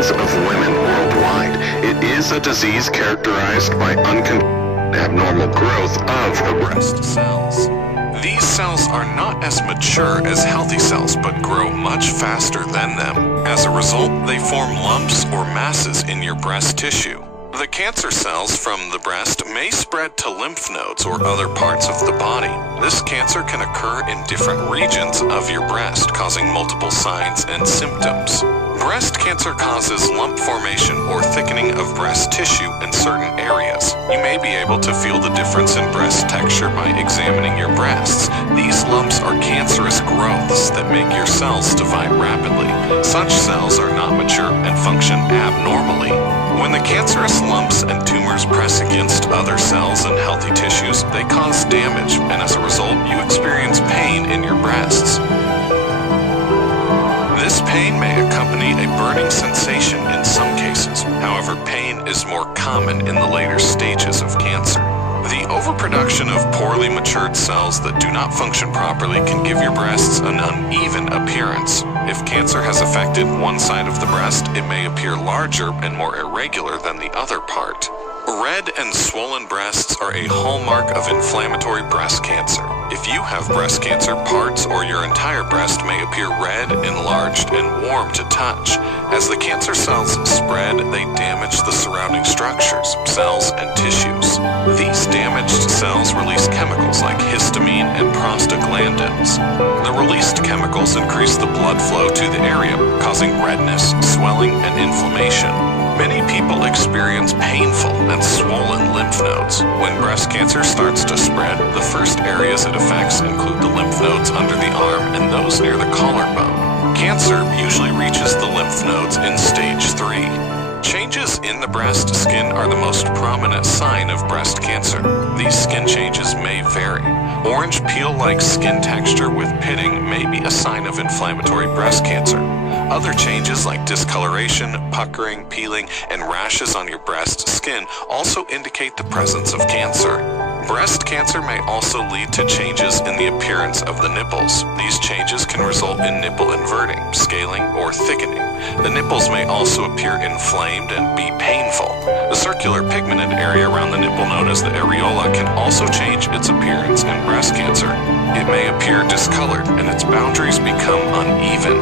Of women worldwide. It is a disease characterized by abnormal growth of the breast cells. These cells are not as mature as healthy cells, but grow much faster than them. As a result, they form lumps or masses in your breast tissue. The cancer cells from the breast may spread to lymph nodes or other parts of the body. This cancer can occur in different regions of your breast, causing multiple signs and symptoms. Breast cancer causes lump formation or thickening of breast tissue in certain areas. You may be able to feel the difference in breast texture by examining your breasts. These lumps are cancerous growths that make your cells divide rapidly. Such cells are not mature and function abnormally. When the cancerous lumps and tumors press against other cells and healthy tissues, they cause damage, and as a result, you experience pain in your breasts. This pain may accompany a burning sensation in some cases. However, pain is more common in the later stages of cancer. The overproduction of poorly matured cells that do not function properly can give your breasts an uneven appearance. If cancer has affected one side of the breast, it may appear larger and more irregular than the other part. Red and swollen breasts are a hallmark of inflammatory breast cancer. If you have breast cancer, parts or your entire breast may appear red, enlarged, and warm to touch. As the cancer cells spread, they damage the surrounding structures, cells, and tissues. These damaged cells release chemicals like histamine and prostaglandins. The released chemicals increase the blood flow to the area, causing redness, swelling, and inflammation. Many people experience painful and swollen lymph nodes. When breast cancer starts to spread, the first areas it affects include the lymph nodes under the arm and those near the collarbone. Cancer usually reaches the lymph nodes in stage 3. Changes in the breast skin are the most prominent sign of breast cancer. These skin changes may vary. Orange peel-like skin texture with pitting may be a sign of inflammatory breast cancer. Other changes like discoloration, puckering, peeling, and rashes on your breast skin also indicate the presence of cancer. Breast cancer may also lead to changes in the appearance of the nipples. These changes can result in nipple inverting, scaling, or thickening. The nipples may also appear inflamed and be painful. The circular pigmented area around the nipple known as the areola can also change its appearance in breast cancer. It may appear discolored and its boundaries become uneven.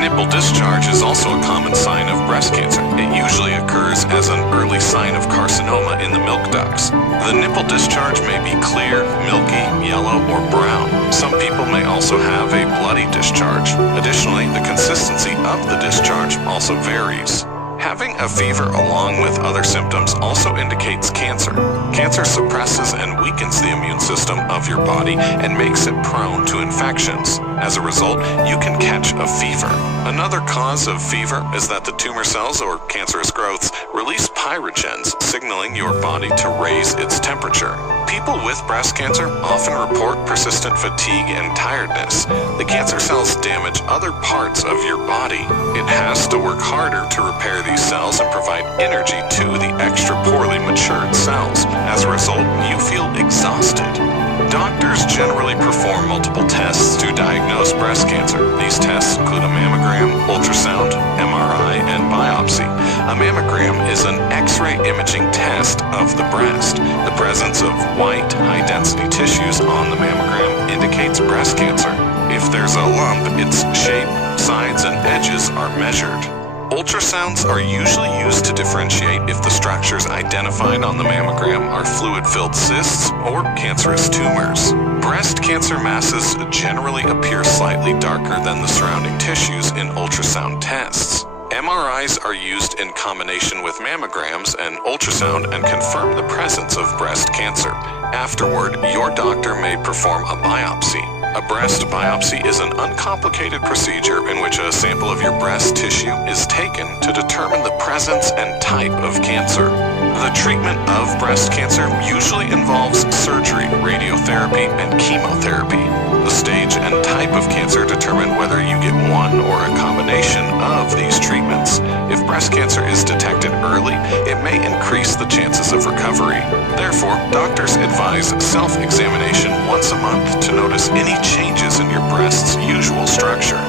Nipple discharge is also a common sign of breast cancer. It usually occurs as an early sign of carcinoma in the milk ducts. The nipple discharge may be clear, milky, yellow, or brown. Some people may also have a bloody discharge. Additionally, the consistency of the discharge also varies. Having a fever along with other symptoms also indicates cancer. Cancer suppresses and weakens the immune system of your body and makes it prone to infections. As a result, you can catch a fever. Another cause of fever is that the tumor cells or cancerous growths release pyrogens, signaling your body to raise its temperature. People with breast cancer often report persistent fatigue and tiredness. The cancer cells damage other parts of your body. It has to work harder to repair these cells and provide energy to the extra poorly matured cells. As a result, you feel exhausted. Doctors generally perform multiple tests to diagnose breast cancer. These tests include a mammogram, ultrasound, MRI, and biopsy. A mammogram is an X-ray imaging test of the breast. The presence of white, high-density tissues on the mammogram indicates breast cancer. If there's a lump, its shape, sides, and edges are measured. Ultrasounds are usually used to differentiate if the structures identified on the mammogram are fluid-filled cysts or cancerous tumors. Breast cancer masses generally appear slightly darker than the surrounding tissues in ultrasound tests. MRIs are used in combination with mammograms and ultrasound and confirm the presence of breast cancer. Afterward, your doctor may perform a biopsy. A breast biopsy is an uncomplicated procedure in which a sample of your breast tissue is taken to determine the presence and type of cancer. The treatment of breast cancer usually involves surgery, radiotherapy, and chemotherapy. The stage and type of cancer determine whether you get one or a combination of these treatments. If breast cancer is detected early, it may increase the chances of recovery. Therefore, doctors advise self-examination once a month to notice any changes in your breast's usual structure.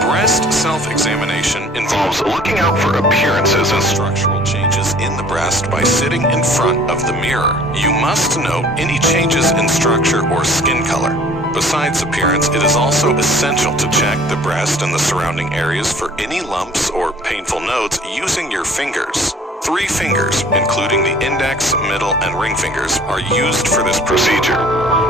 Breast self-examination involves looking out for appearances and structural changes in the breast by sitting in front of the mirror. You must note any changes in structure or skin color. Besides appearance, it is also essential to check the breast and the surrounding areas for any lumps or painful nodes using your fingers. 3 fingers, including the index, middle, and ring fingers, are used for this procedure.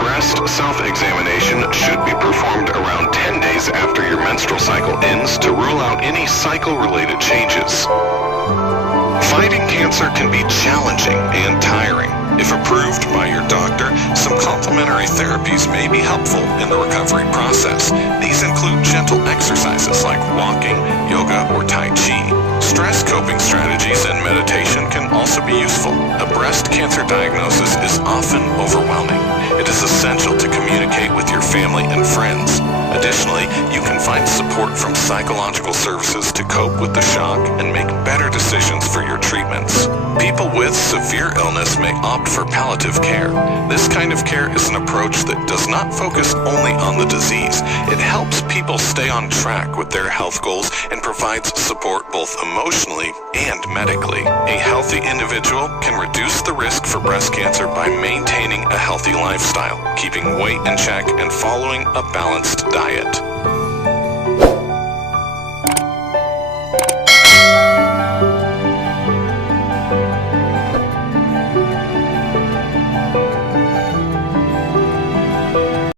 Breast self-examination should be performed around 10 days after your menstrual cycle ends to rule out any cycle-related changes. Fighting cancer can be challenging and tiring. If approved by your doctor, some complementary therapies may be helpful in the recovery process. These include gentle exercises like walking, yoga, or Tai Chi. Stress coping strategies and meditation can also be useful. A breast cancer diagnosis is often overwhelming. It is essential to communicate with your family and friends. Additionally, you can find support from psychological services to cope with the shock and make better decisions for your treatments. People with severe illness may opt for palliative care. This kind of care is an approach that does not focus only on the disease. It helps people stay on track with their health goals and provides support both emotionally and medically. A healthy individual can reduce the risk for breast cancer by maintaining a healthy lifestyle, keeping weight in check, and following a balanced diet.